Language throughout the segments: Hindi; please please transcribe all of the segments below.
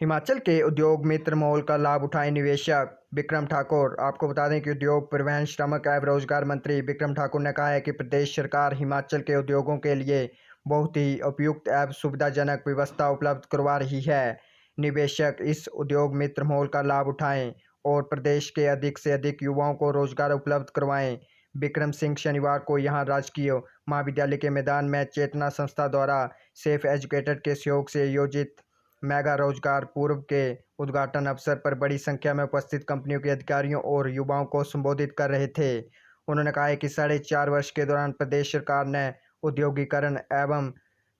हिमाचल के उद्योग मित्र मॉल का लाभ उठाए निवेशक बिक्रम ठाकुर। आपको बता दें कि उद्योग परिवहन श्रमिक एवं रोजगार मंत्री बिक्रम ठाकुर ने कहा है कि प्रदेश सरकार हिमाचल के उद्योगों के लिए बहुत ही उपयुक्त एवं सुविधाजनक व्यवस्था उपलब्ध करवा रही है। निवेशक इस उद्योग मित्र मॉल का लाभ उठाएं और प्रदेश के अधिक से अधिक युवाओं को रोजगार उपलब्ध करवाएं। बिक्रम सिंह शनिवार को यहां राजकीय महाविद्यालय के मैदान में चेतना संस्था द्वारा सेफ एजुकेटेड के सहयोग से आयोजित मेगा रोजगार पूर्व के उद्घाटन अवसर पर बड़ी संख्या में उपस्थित कंपनियों के अधिकारियों और युवाओं को संबोधित कर रहे थे। उन्होंने कहा कि 4.5 वर्ष के दौरान प्रदेश सरकार ने औद्योगिकरण एवं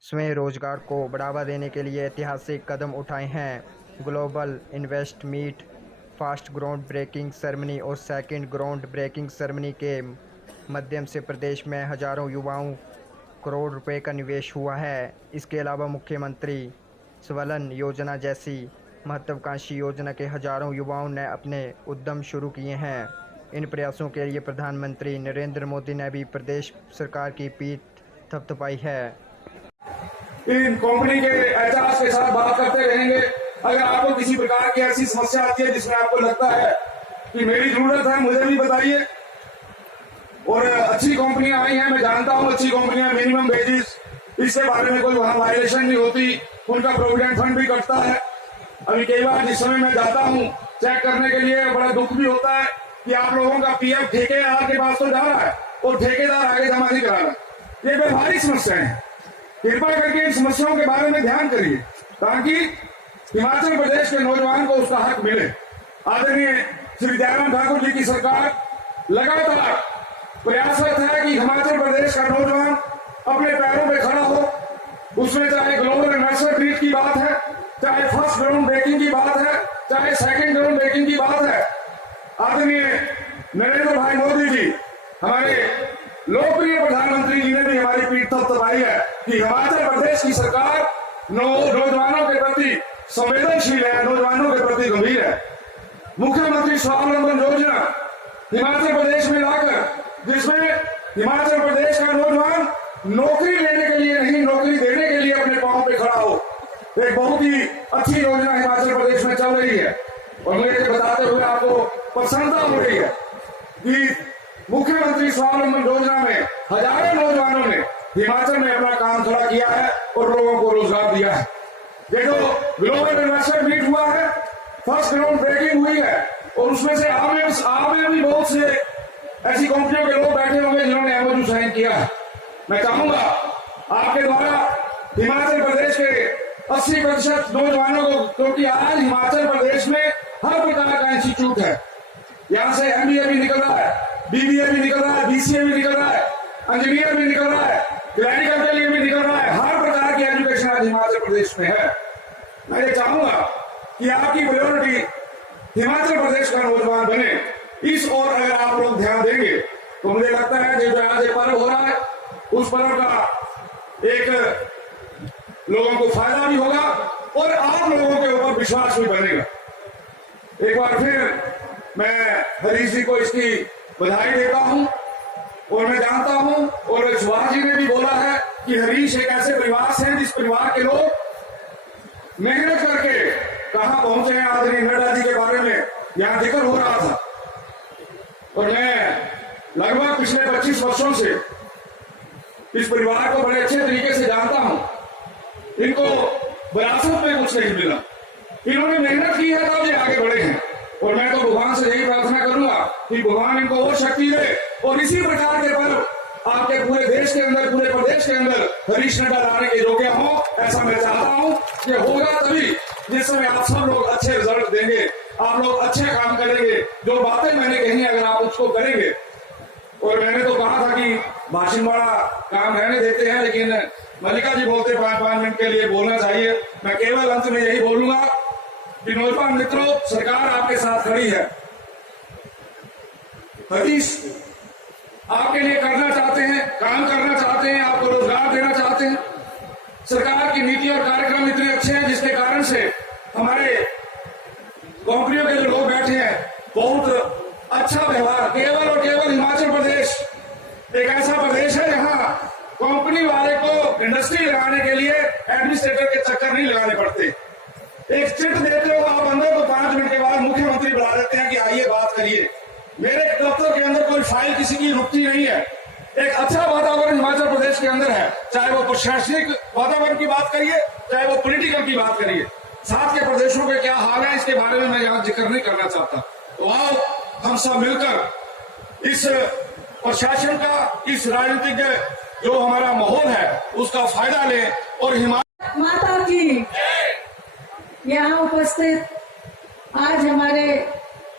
स्वयं रोजगार को बढ़ावा देने के लिए ऐतिहासिक कदम उठाए हैं। Global invest meet, first ground breaking ceremony और सेकंड ग्राउंड ब्रेकिंग सेरेमनी के माध्यम से प्रदेश में हजारों युवाओं करोड़ रुपए का निवेश हुआ है। इसके अलावा मुख्यमंत्री स्वलन योजना जैसी महत्वाकांक्षी योजना के हजारों युवाओं ने अपने उद्यम शुरू किए हैं। इन प्रयासों के लिए प्रधानमंत्री नरेंद्र मोदी ने भी प्रदेश सरकार की पीठ थपथपाई है। इन कंपनी के एचआर के साथ बात करते रहेंगे। अगर आपको किसी प्रकार की ऐसी समस्या आती है जिसमें आपको लगता है कि मेरी जरूरत है, मुझे भी बताइए। और अच्छी कंपनियां आई हैं, मैं जानता हूं अच्छी कंपनियां मिनिमम वेजेस, इसके बारे में कोई वहां वायलेशन नहीं होती, उनका प्रोविडेंट फंड भी कटता है। अभी कई बार जिस समय मैं जाता हूं चेक करने के लिए, बड़ा दुख भी होता है कि आप लोगों का पीएफ ठेकेदार के पास तो जा रहा है और ठेकेदार आगे जमा नहीं करा रहा। ये व्यवहारिक समस्याएं हैं। कृपा करके इन समस्याओं के बारे में ध्यान करिए ताकि हिमाचल प्रदेश के नौजवान को उसका हक मिले। आदरणीय श्री जयराम ठाकुर जी की सरकार लगातार प्रयासरत है कि हिमाचल प्रदेश का नौजवान अपने पैरों पे खड़ा हो। उसमें चाहे ग्लोबल इन्वेस्टमेंट मीट की बात है, चाहे फर्स्ट ग्राउंड ब्रेकिंग की बात है, चाहे सेकंड ग्राउंड ब्रेकिंग की बात है। आदरणीय नरेंद्र भाई मोदी जी, हमारे लोकप्रिय प्रधानमंत्री जी ने भी हमारी पीठ थपथपाई है कि हिमाचल प्रदेश की सरकार नौजवानों के प्रति संवेदनशील है, नौजवानों के प्रति गंभीर है। मुख्यमंत्री स्वावलंबन योजना हिमाचल प्रदेश में लाकर, जिसमें हिमाचल प्रदेश का नौजवान नौकरी लेने के लिए नहीं, नौकरी देने के लिए अपने पांव पे खड़ा हो, एक बहुत ही अच्छी योजना हिमाचल प्रदेश में चल रही है। और मुझे बताते हुए आपको प्रसन्नता हो रही है कि मुख्यमंत्री स्वावलंबन योजना में हजारों नौजवानों ने हिमाचल में अपना काम खड़ा किया है और लोगों को रोजगार दिया है। ये जो ग्लोबल इन्वेस्टमेंट मीट हुआ है, फर्स्ट ग्राउंड ब्रेकिंग हुई है, और उसमें से आप में भी बहुत से ऐसी कंपनियों के लोग बैठे होंगे जिन्होंने एमओयू साइन किया है। मैं चाहूंगा आपके द्वारा हिमाचल प्रदेश के 80% नौजवानों को, क्योंकि आज हिमाचल प्रदेश में हर प्रकार का इंस्टीट्यूट है, यहाँ से एमबीए भी निकल रहा है, बीबीए भी निकल रहा है, बीसीए भी निकल रहा है, इंजीनियर भी निकल रहा है, क्लैरिकल के लिए भी निकल रहा है। हर प्रकार की एजुकेशन आज हिमाचल प्रदेश में है। मैं ये चाहूंगा कि आपकी प्रायोरिटी हिमाचल प्रदेश का नौजवान बने, इस और अगर आप लोग ध्यान देंगे तो मुझे लगता है जो आज एक पर्व हो रहा है, उस पर्व का एक लोगों को फायदा भी होगा और आप लोगों के ऊपर विश्वास भी बनेगा। एक बार फिर मैं हरीश जी को इसकी बधाई देता हूं। और मैं जानता हूं, और सुभाष जी ने भी बोला है कि हरीश एक ऐसे परिवार से हैं जिस परिवार के लोग मेहनत करके कहां पहुंचे हैं। आदरणीय नड्डा जी के बारे में यहां जिक्र हो रहा था, और मैं लगभग पिछले 25 वर्षों से इस परिवार को बड़े अच्छे तरीके से जानता हूं। इनको विरासत में कुछ नहीं मिला, इन्होंने मेहनत की है तब ये आगे बढ़े हैं। और मैं तो भगवान से यही प्रार्थना करूंगा कि भगवान इनको और शक्ति दे, और इसी प्रकार के पर्व आपके पूरे देश के अंदर, पूरे प्रदेश के अंदर हरीश नड्डा लाने के योग्य हो। ऐसा मैं चाहता हूं कि होगा तभी जिस समय आप सब लोग अच्छे रिजल्ट देंगे, आप लोग अच्छे काम करेंगे। जो बातें मैंने कही अगर आप उसको करेंगे, और मैंने तो कहा था कि भाषण वाला काम रहने देते हैं, लेकिन मल्लिका जी बोलते 5-5 मिनट के लिए बोलना चाहिए। मैं केवल अंत में यही बोलूंगा कि नौजवान मित्रों, सरकार आपके साथ खड़ी है। हरीश आपके लिए करना चाहते हैं, काम करना चाहते हैं, आपको रोजगार देना चाहते हैं। सरकार की नीति और कार्यक्रम इतने अच्छे हैं जिसके कारण से हमारे कंपनियों के जो लोग बैठे हैं, बहुत अच्छा व्यवहार। केवल और केवल हिमाचल प्रदेश एक ऐसा प्रदेश है जहां कंपनी वाले को इंडस्ट्री लगाने के लिए एडमिनिस्ट्रेटर के चक्कर नहीं लगाने पड़ते। एक चिट देते हो आप अंदर, तो 5 मिनट के बाद मुख्यमंत्री बुला देते हैं कि आइए बात करिए। मेरे दफ्तर के अंदर कोई फाइल किसी की रुकती नहीं है। एक अच्छा वातावरण हिमाचल प्रदेश के अंदर है, चाहे वो प्रशासनिक वातावरण की बात करिए, चाहे वो पॉलिटिकल की बात करिए। साथ के प्रदेशों के क्या हाल है इसके बारे में मैं यहाँ जिक्र नहीं करना चाहता। तो आओ हम सब मिलकर इस प्रशासन का, इस राजनीतिक जो हमारा माहौल है उसका फायदा लें और हिमाचल माता की यहाँ उपस्थित आज हमारे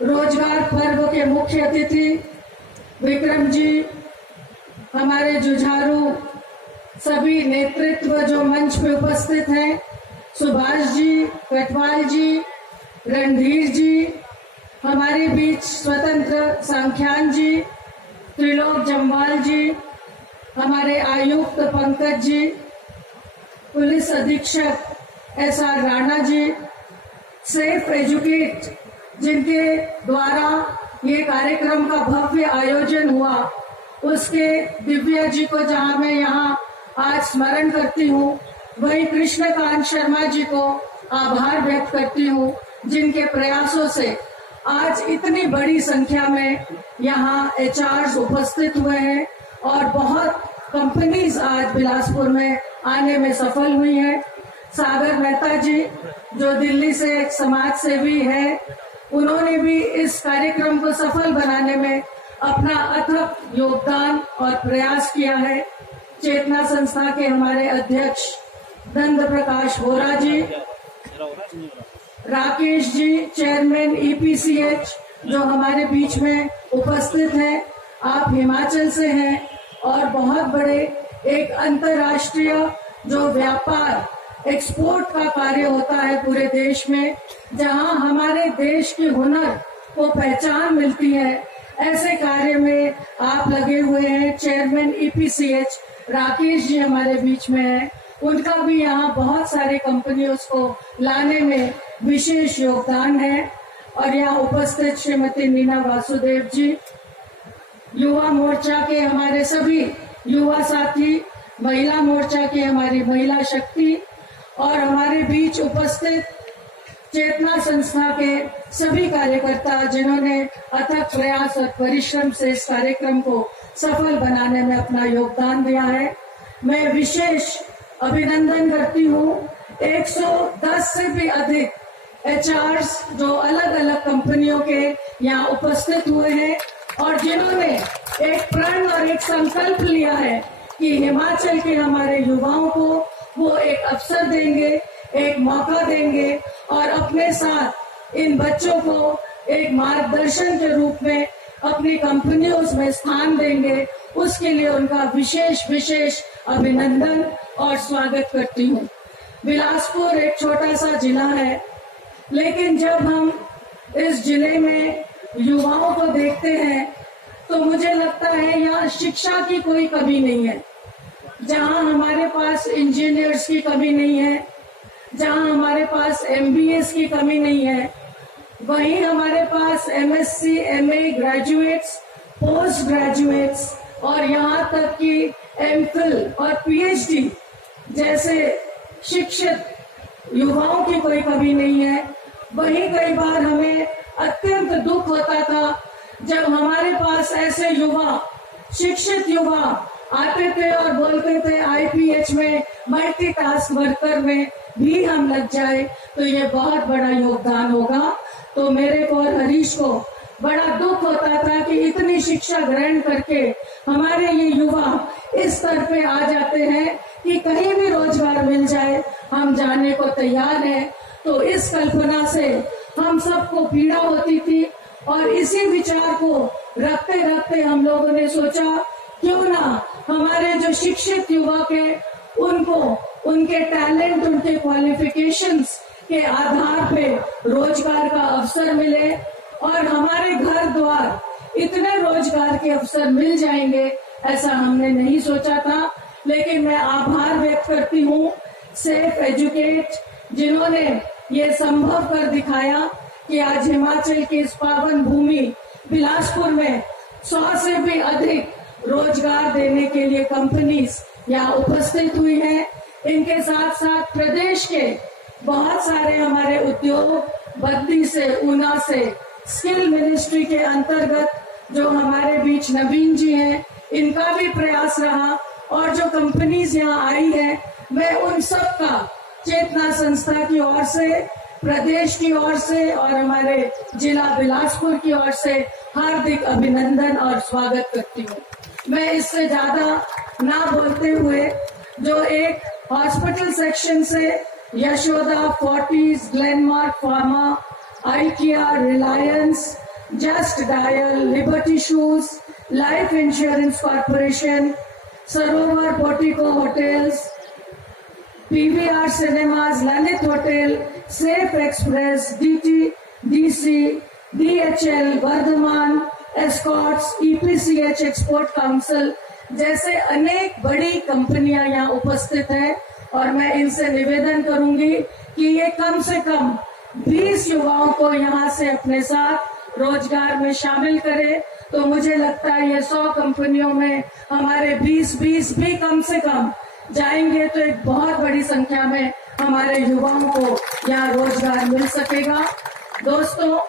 रोजगार पर्व के मुख्य अतिथि विक्रम जी, हमारे जुझारू सभी नेतृत्व जो मंच पे उपस्थित हैं, सुभाष जी, कटवाल जी, रणधीर जी, हमारे बीच स्वतंत्र सांख्यान जी, त्रिलोक जम्वाल जी, हमारे आयुक्त पंकज जी, पुलिस अधीक्षक SR Rana ji, safe educate जिनके द्वारा ये कार्यक्रम का भव्य आयोजन हुआ, उसके दिव्या जी को जहां मैं यहाँ आज स्मरण करती हूँ, वहीं कृष्णकांत शर्मा जी को आभार व्यक्त करती हूँ, जिनके प्रयासों से आज इतनी बड़ी संख्या में यहाँ HRs उपस्थित हुए हैं और बहुत कंपनीज आज बिलासपुर में आने में सफल हुई हैं। सागर मेहता जी जो दिल्ली से एक समाज सेवी है, उन्होंने भी इस कार्यक्रम को सफल बनाने में अपना अथक योगदान और प्रयास किया है। चेतना संस्था के हमारे अध्यक्ष नंद प्रकाश वोरा जी, राकेश जी चेयरमैन EPCH जो हमारे बीच में उपस्थित हैं, आप हिमाचल से हैं और बहुत बड़े एक अंतर्राष्ट्रीय जो व्यापार एक्सपोर्ट का कार्य होता है पूरे देश में, जहां हमारे देश के हुनर को पहचान मिलती है, ऐसे कार्य में आप लगे हुए हैं। चेयरमैन EPCH राकेश जी हमारे बीच में है, उनका भी यहाँ बहुत सारे कंपनियों को लाने में विशेष योगदान है। और यहाँ उपस्थित श्रीमती मीना वासुदेव जी, युवा मोर्चा के हमारे सभी युवा साथी, महिला मोर्चा की हमारी महिला शक्ति और हमारे बीच उपस्थित चेतना संस्था के सभी कार्यकर्ता जिन्होंने अथक प्रयास और परिश्रम से इस कार्यक्रम को सफल बनाने में अपना योगदान दिया है, मैं विशेष अभिनंदन करती हूँ। 110 से भी अधिक HRs जो अलग अलग कंपनियों के यहाँ उपस्थित हुए हैं और जिन्होंने एक प्रण और एक संकल्प लिया है कि हिमाचल के हमारे युवाओं को वो एक अवसर देंगे, एक मौका देंगे और अपने साथ इन बच्चों को एक मार्गदर्शन के रूप में अपनी कंपनियों में स्थान देंगे। उसके लिए उनका विशेष अभिनंदन और स्वागत करती हूँ। बिलासपुर एक छोटा सा जिला है, लेकिन जब हम इस जिले में युवाओं को देखते हैं तो मुझे लगता है यहाँ शिक्षा की कोई कमी नहीं है। जहाँ हमारे पास इंजीनियर्स की कमी नहीं है, जहाँ हमारे पास MBAs की कमी नहीं है, वहीं हमारे पास MSc, MA graduates, post graduates और यहाँ तक कि MPhil और PhD जैसे शिक्षित युवाओं की कोई कमी नहीं है। वहीं कई बार हमें अत्यंत दुख होता था जब हमारे पास ऐसे युवा, शिक्षित युवा आते थे और बोलते थे IPH में मल्टीटास्क वर्कर में भी हम लग जाए तो ये बहुत बड़ा योगदान होगा। तो मेरे को और हरीश को बड़ा दुख होता था कि इतनी शिक्षा ग्रहण करके हमारे ये युवा इस स्तर पे आ जाते हैं कि कहीं भी रोजगार मिल जाए हम जाने को तैयार हैं। तो इस कल्पना से हम सबको पीड़ा होती थी और इसी विचार को रखते रखते हम लोगों ने सोचा क्यों ना हमारे जो शिक्षित युवक है उनको उनके टैलेंट, उनके क्वालिफिकेशंस के आधार पे रोजगार का अवसर मिले और हमारे घर द्वार इतने रोजगार के अवसर मिल जाएंगे ऐसा हमने नहीं सोचा था। लेकिन मैं आभार व्यक्त करती हूँ सेफ एजुकेट जिन्होंने ये संभव कर दिखाया कि आज हिमाचल की इस पावन भूमि बिलासपुर में 100 से भी अधिक रोजगार देने के लिए कंपनीज यहाँ उपस्थित हुई हैं। इनके साथ साथ प्रदेश के बहुत सारे हमारे उद्योग बद्दी से, ऊना से, स्किल मिनिस्ट्री के अंतर्गत जो हमारे बीच नवीन जी हैं, इनका भी प्रयास रहा और जो कंपनीज यहाँ आई है, मैं उन सब का चेतना संस्था की ओर से, प्रदेश की ओर से और हमारे जिला बिलासपुर की ओर से हार्दिक अभिनंदन और स्वागत करती हूँ। मैं इससे ज्यादा ना बोलते हुए जो एक हॉस्पिटल सेक्शन से Yashoda, Fortis, Glenmark pharma, IKEA, Reliance, Just Dial, Liberty shoes, Life Insurance Corporation, Sarovar Portico hotels, PVR cinemas, Lalit hotel, Safe Express, DTDC, DHL, Vardhman, Escorts, EPCH export council जैसे अनेक बड़ी कंपनियां यहाँ उपस्थित हैं और मैं इनसे निवेदन करूंगी कि ये कम से कम 20 युवाओं को यहाँ से अपने साथ रोजगार में शामिल करें। तो मुझे लगता है ये 100 कंपनियों में हमारे 20 भी कम से कम जाएंगे तो एक बहुत बड़ी संख्या में हमारे युवाओं को यहाँ रोजगार मिल सकेगा। दोस्तों,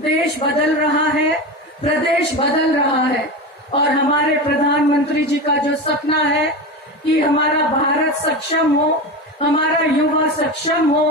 देश बदल रहा है, प्रदेश बदल रहा है और हमारे प्रधानमंत्री जी का जो सपना है कि हमारा भारत सक्षम हो, हमारा युवा सक्षम हो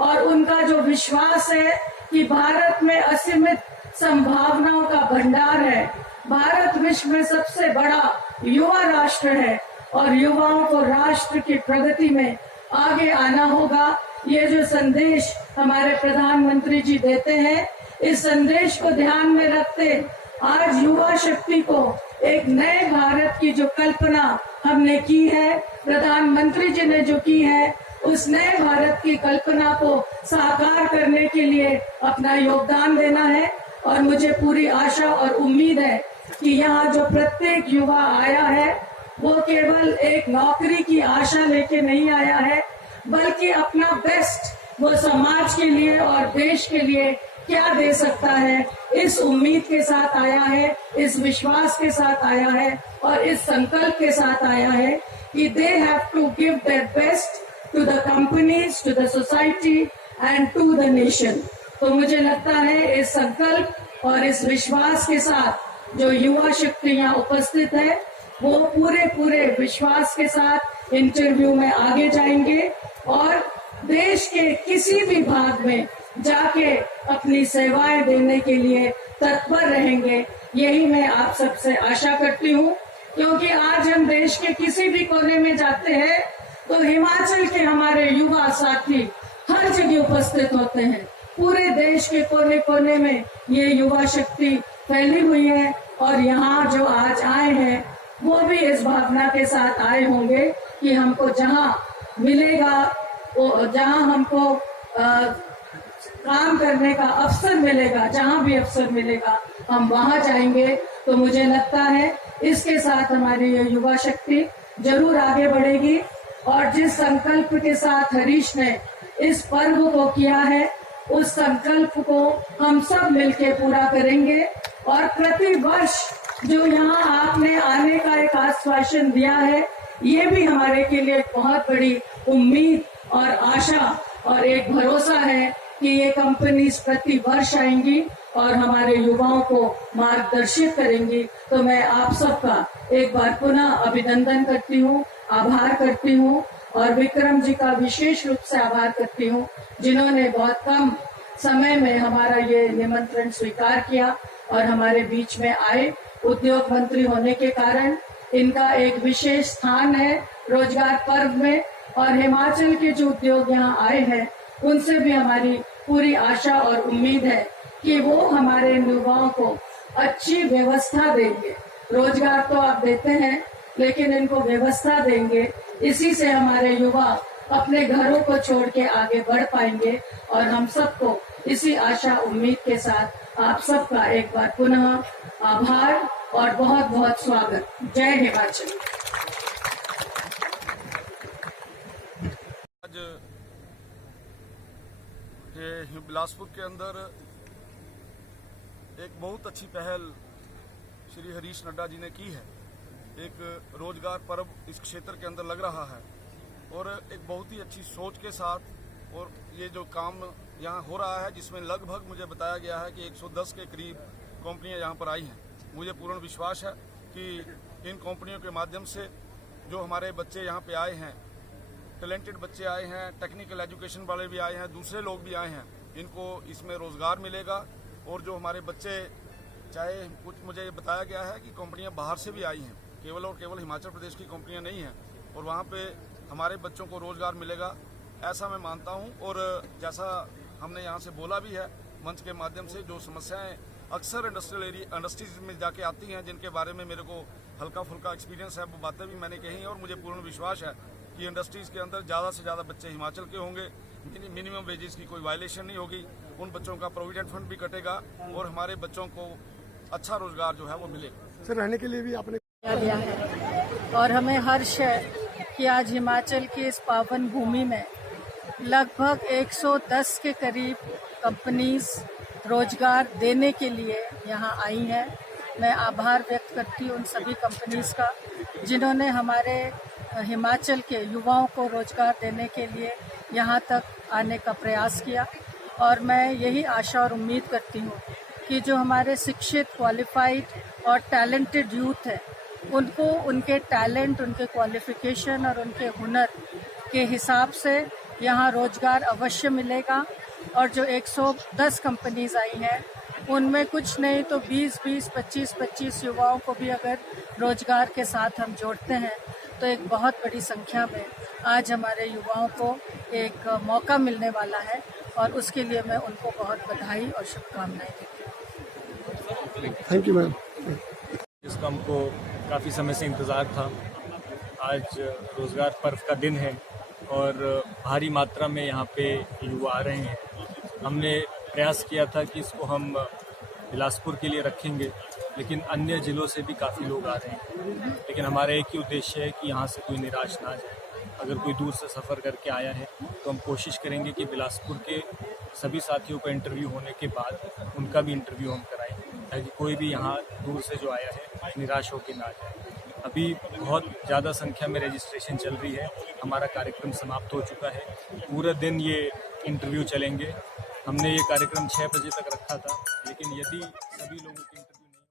और उनका जो विश्वास है कि भारत में असीमित संभावनाओं का भंडार है, भारत विश्व में सबसे बड़ा युवा राष्ट्र है और युवाओं को राष्ट्र की प्रगति में आगे आना होगा। ये जो संदेश हमारे प्रधानमंत्री जी देते हैं, इस संदेश को ध्यान में रखते आज युवा शक्ति को एक नए भारत की जो कल्पना हमने की है, प्रधानमंत्री जी ने जो की है, उस नए भारत की कल्पना को साकार करने के लिए अपना योगदान देना है। और मुझे पूरी आशा और उम्मीद है कि यहाँ जो प्रत्येक युवा आया है वो केवल एक नौकरी की आशा लेके नहीं आया है, बल्कि अपना बेस्ट वो समाज के लिए और देश के लिए क्या दे सकता है, इस उम्मीद के साथ आया है, इस विश्वास के साथ आया है और इस संकल्प के साथ आया है कि they have to give their best to the companies, to the society and to the nation. तो मुझे लगता है इस संकल्प और इस विश्वास के साथ जो युवा शक्ति यहाँ उपस्थित है वो पूरे विश्वास के साथ इंटरव्यू में आगे जाएंगे और देश के किसी भी भाग में जाके अपनी सेवाएं देने के लिए तत्पर रहेंगे। यही मैं आप सबसे आशा करती हूँ, क्योंकि आज हम देश के किसी भी कोने में जाते हैं तो हिमाचल के हमारे युवा साथी हर जगह उपस्थित होते हैं। पूरे देश के कोने कोने में ये युवा शक्ति फैली हुई है और यहाँ जो आज आए हैं वो भी इस भावना के साथ आए होंगे कि हमको जहाँ मिलेगा, जहाँ हमको काम करने का अवसर मिलेगा, जहाँ भी अवसर मिलेगा हम वहाँ जाएंगे। तो मुझे लगता है इसके साथ हमारी ये युवा शक्ति जरूर आगे बढ़ेगी और जिस संकल्प के साथ हरीश ने इस पर्व को किया है, उस संकल्प को हम सब मिलके पूरा करेंगे और प्रति वर्ष जो यहाँ आपने आने का एक आश्वासन दिया है, ये भी हमारे के लिए बहुत बड़ी उम्मीद और आशा और एक भरोसा है कि ये कंपनीज प्रति वर्ष आएंगी और हमारे युवाओं को मार्गदर्शित करेंगी। तो मैं आप सबका एक बार पुनः अभिनंदन करती हूँ, आभार करती हूँ और विक्रम जी का विशेष रूप से आभार करती हूँ, जिन्होंने बहुत कम समय में हमारा ये निमंत्रण स्वीकार किया और हमारे बीच में आए। उद्योग मंत्री होने के कारण इनका एक विशेष स्थान है रोजगार पर्व में और हिमाचल के जो उद्योग यहाँ आए हैं उनसे भी हमारी पूरी आशा और उम्मीद है कि वो हमारे युवाओं को अच्छी व्यवस्था देंगे। रोजगार तो आप देते हैं लेकिन इनको व्यवस्था देंगे, इसी से हमारे युवा अपने घरों को छोड़ के आगे बढ़ पाएंगे और हम सबको इसी आशा उम्मीद के साथ आप सबका एक बार पुनः आभार और बहुत बहुत स्वागत। जय हिमाचल। आज ये बिलासपुर के अंदर एक बहुत अच्छी पहल श्री हरीश नड्डा जी ने की है। एक रोजगार पर्व इस क्षेत्र के अंदर लग रहा है और एक बहुत ही अच्छी सोच के साथ, और ये जो काम यहाँ हो रहा है, जिसमें लगभग मुझे बताया गया है कि 110 के करीब कंपनियां यहाँ पर आई हैं। मुझे पूर्ण विश्वास है कि इन कंपनियों के माध्यम से जो हमारे बच्चे यहाँ पे आए हैं, टैलेंटेड बच्चे आए हैं, टेक्निकल एजुकेशन वाले भी आए हैं, दूसरे लोग भी आए हैं, इनको इसमें रोजगार मिलेगा। और जो हमारे बच्चे, चाहे कुछ मुझे बताया गया है कि कंपनियां बाहर से भी आई हैं, केवल और केवल हिमाचल प्रदेश की कंपनियां नहीं हैं, और वहाँ पे हमारे बच्चों को रोजगार मिलेगा, ऐसा मैं मानता हूँ। और जैसा हमने यहाँ से बोला भी है मंच के माध्यम से, जो समस्याएं अक्सर इंडस्ट्रीज में जाके आती हैं, जिनके बारे में मेरे को हल्का फुल्का एक्सपीरियंस है, वो बातें भी मैंने कही हैं। और मुझे पूर्ण विश्वास है कि इंडस्ट्रीज के अंदर ज़्यादा से ज़्यादा बच्चे हिमाचल के होंगे, मिनिमम वेजेस की कोई वायलेशन नहीं होगी, उन बच्चों का प्रोविडेंट फंड भी कटेगा और हमारे बच्चों को अच्छा रोजगार जो है वो मिलेगा। सर, रहने के लिए भी आपने दिया है और हमें हर्ष है कि आज हिमाचल की इस पावन भूमि में लगभग 110 के करीब कंपनीज रोजगार देने के लिए यहाँ आई हैं। मैं आभार व्यक्त करती हूँ उन सभी कंपनीज का जिन्होंने हमारे हिमाचल के युवाओं को रोजगार देने के लिए यहाँ तक आने का प्रयास किया। और मैं यही आशा और उम्मीद करती हूँ कि जो हमारे शिक्षित, क्वालिफाइड और टैलेंटेड यूथ है, उनको उनके टैलेंट, उनके क्वालिफिकेशन और उनके हुनर के हिसाब से यहाँ रोजगार अवश्य मिलेगा। और जो 110 कंपनीज आई हैं, उनमें कुछ नहीं तो 20-20, 25-25 युवाओं को भी अगर रोजगार के साथ हम जोड़ते हैं तो एक बहुत बड़ी संख्या में आज हमारे युवाओं को एक मौका मिलने वाला है। और उसके लिए मैं उनको बहुत बधाई और शुभकामनाएं देती हूँ। Thank you ma'am. जिसका हमको काफ़ी समय से इंतज़ार था। आज रोज़गार पर्व का दिन है और भारी मात्रा में यहाँ पे युवा आ रहे हैं। हमने प्रयास किया था कि इसको हम बिलासपुर के लिए रखेंगे, लेकिन अन्य ज़िलों से भी काफ़ी लोग आ रहे हैं। लेकिन हमारा एक ही उद्देश्य है कि यहाँ से कोई निराश ना जाए। अगर कोई दूर से सफ़र करके आया है तो हम कोशिश करेंगे कि बिलासपुर के सभी साथियों का इंटरव्यू होने के बाद उनका भी इंटरव्यू हम कराएं, ताकि कोई भी यहाँ दूर से जो आया है निराश होकर ना जाए। अभी बहुत ज़्यादा संख्या में रजिस्ट्रेशन चल रही है। हमारा कार्यक्रम समाप्त हो चुका है। पूरा दिन ये इंटरव्यू चलेंगे। हमने ये कार्यक्रम 6 बजे तक रखा था, लेकिन यदि सभी लोगों के